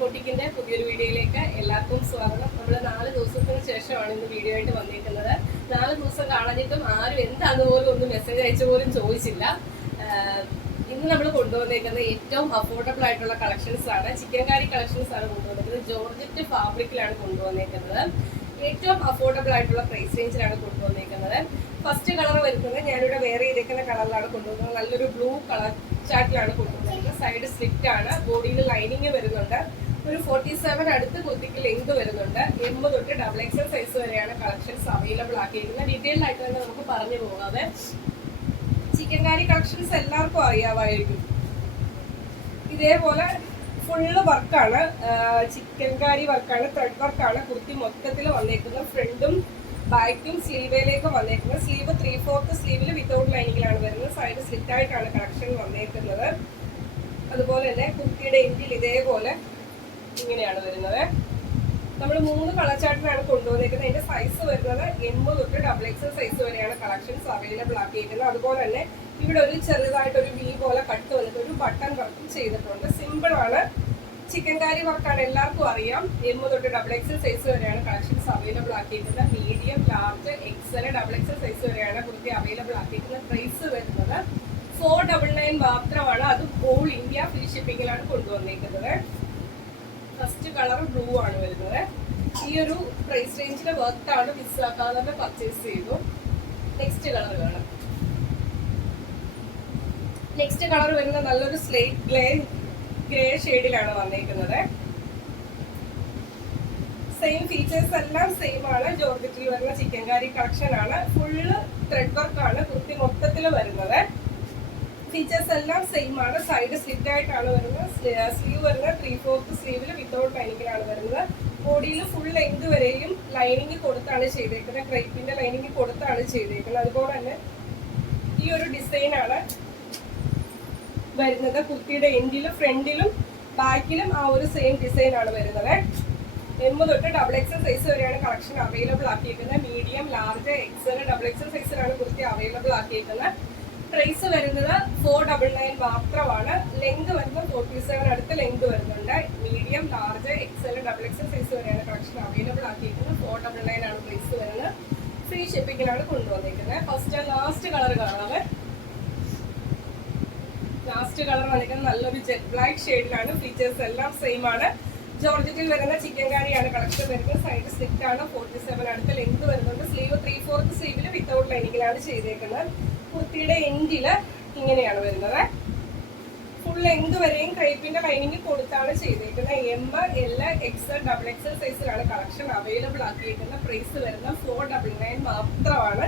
ബൊട്ടിക്കിന്റെ പുതിയൊരു വീഡിയോയിലേക്ക് എല്ലാവർക്കും സ്വാഗതം. നമ്മൾ 4 ദിവസത്തിന് ശേഷമാണ് ഇന്ന് വീഡിയോ ആയിട്ട് വന്നിരിക്കുന്നത്. 4 ദിവസം കാണാഞ്ഞിട്ടും ആരും എന്താന്ന് പോലും ഒന്ന് മെസ്സേജ് അയച്ചു പോലും ചോദിച്ചില്ല. ഇന്ന് നമ്മൾ കൊണ്ടുവന്നേക്കുന്നത് ഏറ്റവും അഫോർഡബിൾ ആയിട്ടുള്ള കളക്ഷൻസ് ആണ്. ചിക്കൻ കാരി കളക്ഷൻസ് ആണ് കൊണ്ടുവന്നിരിക്കുന്നത്. ജോർജറ്റ് ഫാബ്രിക്കിലാണ് കൊണ്ടുവന്നേക്കുന്നത്. ഏറ്റവും അഫോർഡബിൾ ആയിട്ടുള്ള പ്രൈസ് റേഞ്ചിലാണ് കൊണ്ടുവന്നേക്കുന്നത്. ഫസ്റ്റ് കളർ വരുന്നത് ഞാനിവിടെ വേറെ ചെയ്തേക്കുന്ന കളറിലാണ് കൊണ്ടുവന്നത്. നല്ലൊരു ബ്ലൂ കളർ ചാർട്ടിലാണ് കൊണ്ടുവന്നിരിക്കുന്നത്. സൈഡ് സ്ലിറ്റ് ആണ്, ബോഡിയിൽ ലൈനിങ് വരുന്നുണ്ട്. ഒരു 47 അടുത്ത് കുത്തിക്ക് ലെങ്ത് വരുന്നുണ്ട്. M തൊട്ട് XXL സൈസ് വരെയാണ് കളക്ഷൻസ് അവൈലബിൾ ആക്കിയിരിക്കുന്നത്. ഡീറ്റെയിൽഡ് ആയിട്ട് തന്നെ നമുക്ക് പറഞ്ഞു പോകാതെ ചിക്കൻ കാരി കളക്ഷൻസ് എല്ലാവർക്കും അറിയാമായിരിക്കും. ഇതേപോലെ ഫുള്ള് വർക്കാണ്, ചിക്കൻ കാരി വർക്കാണ്, ത്രെഡ് വർക്കാണ്. കുർത്തി മൊത്തത്തിൽ വന്നേക്കുന്നത്. ഫ്രണ്ടും ബാക്കും സ്ലീവിലേക്ക് വന്നേക്കുന്നത്. സ്ലീവ് 3/4 സ്ലീവിൽ വിത്തൗട്ട് ലൈനിങ്ങിലാണ് വരുന്നത്. സൈഡ് സ്ലിറ്റ് ആയിട്ടാണ് കളക്ഷൻ വന്നേക്കുന്നത്. അതുപോലെ തന്നെ കുർത്തിയുടെ എൻഡിൽ ഇതേപോലെ ഇങ്ങനെയാണ് വരുന്നത്. നമ്മൾ 3 കളർ ചാർട്ടിലാണ് കൊണ്ടുവന്നേക്കുന്നത്. അതിന്റെ സൈസ് വരുന്നത് M തൊട്ട് XXL സൈസ് വരെയാണ് കളക്ഷൻസ് അവൈലബിൾ ആക്കിയിരിക്കുന്നത്. അതുപോലെ തന്നെ ഇവിടെ ഒരു ചെറുതായിട്ടൊരു വി പോലെ കട്ട് വന്നിട്ട് ഒരു ബട്ടൺ വർക്കും ചെയ്തിട്ടുണ്ട്. സിമ്പിൾ ആണ്, ചിക്കൻ കാരി വർക്കാണ്, എല്ലാവർക്കും അറിയാം. M തൊട്ട് XXL സൈസ് വരെയാണ് കളക്ഷൻസ് അവൈലബിൾ ആക്കിയിരിക്കുന്നത്. Medium, large, XL, XXL size വരെയാണ് കുർത്തി അവൈലബിൾ ആക്കിയിരിക്കുന്നത്. പ്രൈസ് വരുന്നത് 499 മാത്രമാണ്. അത് ഓൾ ഇന്ത്യ ഫ്രീ ഷിപ്പിംഗിലാണ് കൊണ്ടുവന്നേക്കുന്നത്. ഫസ്റ്റ് കളർ ബ്ലൂ ആണ് വരുന്നത്. ഈ ഒരു പ്രൈസ് റേഞ്ചിലെ വർക്കാണ് മിസ്സാക്കാതെ തന്നെ പർച്ചേസ് ചെയ്തു. നെക്സ്റ്റ് കളർ കാണാം. നെക്സ്റ്റ് കളർ വരുന്നത് നല്ലൊരു സ്ലേറ്റ് ഗ്രേ ഷെയ്ഡിലാണ് വന്നേക്കുന്നത്. സെയിം ഫീച്ചേഴ്സ് എല്ലാം സെയിം ആണ്. ജോർജറ്റിൽ വരുന്ന ചിക്കൻ കാരി കളക്ഷൻ ആണ്. ഫുള്ള് ത്രെഡ് വർക്കാണ് കുർത്തി മൊത്തത്തിൽ വരുന്നത്. ഫീച്ചേഴ്സ് എല്ലാം സെയിം ആണ്. സൈഡ് സ്ലിറ്റ് ആയിട്ടാണ് വരുന്നത്. സ്ലീവ് വരുന്നത് 3/4 സ്ലീവിൽ വിത്തൗട്ട് ലൈനിങ്ങിലാണ് വരുന്നത്. ബോഡിയിൽ ഫുൾ ലെങ്ത് വരെയും ലൈനിങ് കൊടുത്താണ് ചെയ്തേക്കുന്നത്. ക്രൈപ്പിന്റെ ലൈനിങ് കൊടുത്താണ് ചെയ്തേക്കുന്നത്. അതുപോലെ തന്നെ ഈ ഒരു ഡിസൈൻ ആണ് വരുന്നത്. കുർത്തിയുടെ എൻഡിലും ഫ്രണ്ടിലും ബാക്കിലും ആ ഒരു സെയിം ഡിസൈൻ ആണ് വരുന്നത്. M തൊട്ട് XXL സൈസ് വരെയാണ് കളക്ഷൻ അവൈലബിൾ ആക്കിയിരിക്കുന്നത്. മീഡിയം, ലാർജ്, XL, XXL സൈസിലാണ് കുർത്തി അവൈലബിൾ ആക്കിയിരിക്കുന്നത്. പ്രൈസ് വരുന്നത് 499 മാത്രമാണ്. ലെങ്ത് വരുന്നത് 47 അടുത്ത് ലെങ്ത് വരുന്നുണ്ട്. Medium, large, XL, XXL size വരെയാണ് കളക്ഷൻ അവൈലബിൾ ആക്കിയിരിക്കുന്നത്. 499 ആണ് പ്രൈസ് വരുന്നത്. ഫ്രീ ഷിപ്പിങ്ങിലാണ് കൊണ്ടുവന്നിരിക്കുന്നത്. ഫസ്റ്റ് ലാസ്റ്റ് കളർ കാണാതെ. ലാസ്റ്റ് കളർ വന്നിരിക്കുന്നത് നല്ലൊരു ജെറ്റ് ബ്ലാക്ക് ഷെയ്ഡിലാണ്. ഫീച്ചേഴ്സ് എല്ലാം സെയിം ആണ്. ജോർജറ്റിൽ വരുന്ന ചിക്കൻ കാരിയാണ് കളക്ഷൻ വരുന്നത്. സൈഡ് സ്ലിറ്റ് ആണ്. 47 അടുത്ത് ലെങ്ത് വരുന്നുണ്ട്. സ്ലീവ് 3/4 സ്ലീവിൽ വിത്തൗട്ട് ലൈനിങ്ങിലാണ് ചെയ്തേക്കുന്നത്. കുർത്തിയുടെ എൻഡില് ഇങ്ങനെയാണ് വരുന്നത്. ഫുൾ ലെങ്ത് വരെയും ക്രേപ്പിന്റെ ലൈനിങ് കൊടുത്താണ് ചെയ്തേക്കുന്നത്. M, L, XL, XXL സൈസിലാണ് കളക്ഷൻ അവൈലബിൾ ആക്കിയിരിക്കുന്നത്. പ്രൈസ് വരുന്നത് 499 മാത്രമാണ്.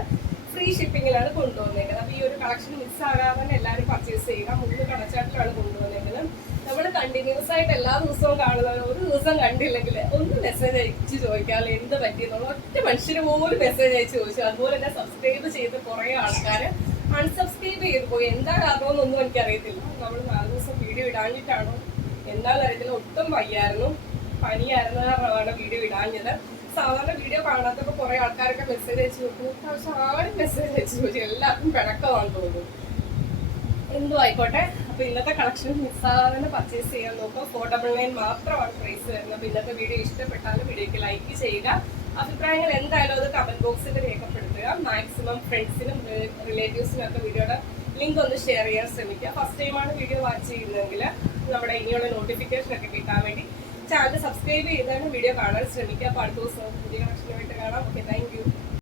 ഫ്രീ ഷിപ്പിങ്ങിലാണ് കൊണ്ടുവന്നേക്കുന്നത്. അപ്പൊ ഈ ഒരു കളക്ഷൻ മിസ്സാകാതെ തന്നെ എല്ലാവരും പർച്ചേസ് ചെയ്യുക. 3 കടച്ചാട്ടിലാണ് കൊണ്ടുവന്നേക്കുന്നത്. നമ്മൾ കണ്ടിന്യൂസ് ആയിട്ട് എല്ലാ ദിവസവും കാണുന്നവർ ഒരു ദിവസം കണ്ടില്ലെങ്കിൽ ഒന്ന് മെസ്സേജ് അയച്ച് ചോദിക്കാമല്ലോ എന്ത് പറ്റിയെന്നുള്ള ഒറ്റ മനുഷ്യന് പോലും മെസ്സേജ് അയച്ച് ചോദിച്ചു. അതുപോലെ തന്നെ സബ്സ്ക്രൈബ് ചെയ്ത് കുറേ ആൾക്കാർ അൺസബ്സ്ക്രൈബ് ചെയ്ത് പോയി. എന്താ കാരണമെന്നൊന്നും എനിക്കറിയത്തില്ല. നമ്മൾ 4 ദിവസം വീഡിയോ ഇടാഞ്ഞിട്ടാണോ എന്താണെന്ന് അറിയത്തില്ല. ഒട്ടും വയ്യായിരുന്നു, പനിയായിരുന്നു കാരണമാണ് വീഡിയോ ഇടാഞ്ഞത്. സാധാരണ വീഡിയോ കാണാത്തപ്പോൾ കുറെ ആൾക്കാരൊക്കെ മെസ്സേജ് അയച്ചു നോക്കും. പക്ഷെ ആരും മെസ്സേജ് അയച്ചു ചോദിച്ചു. എല്ലാവർക്കും പിണക്കമാണെന്ന് തോന്നുന്നു. എന്തോ ആയിക്കോട്ടെ. അപ്പൊ ഇന്നത്തെ കളക്ഷൻ മിസ്സാകാതെ പർച്ചേസ് ചെയ്യാൻ നോക്കുക. 499 മാത്രമാണ് പ്രൈസ് വരുന്നത്. അപ്പൊ ഇന്നത്തെ വീഡിയോ ഇഷ്ടപ്പെട്ടാലും വീഡിയോക്ക് ലൈക്ക് ചെയ്യുക. അഭിപ്രായങ്ങൾ എന്തായാലും അത് കമന്റ് ബോക്സിൽ രേഖപ്പെടുത്തുക. മാക്സിമം ഫ്രണ്ട്സിനും റിലേറ്റീവ്സിനും ഒക്കെ വീഡിയോയുടെ ലിങ്ക് ഒന്ന് ഷെയർ ചെയ്യാൻ ശ്രമിക്കുക. ഫസ്റ്റ് ടൈമാണ് വീഡിയോ വാച്ച് ചെയ്യുന്നതെങ്കിൽ നമ്മുടെ ഇനിയുള്ള നോട്ടിഫിക്കേഷൻ ഒക്കെ കിട്ടാൻ വേണ്ടി ചാനൽ സബ്സ്ക്രൈബ് ചെയ്താണ് വീഡിയോ കാണാൻ ശ്രമിക്കുക. അപ്പോൾ അടുത്ത ദിവസം പുതിയ കളക്ഷനുമായിട്ട് കാണാം. Okay, thank you.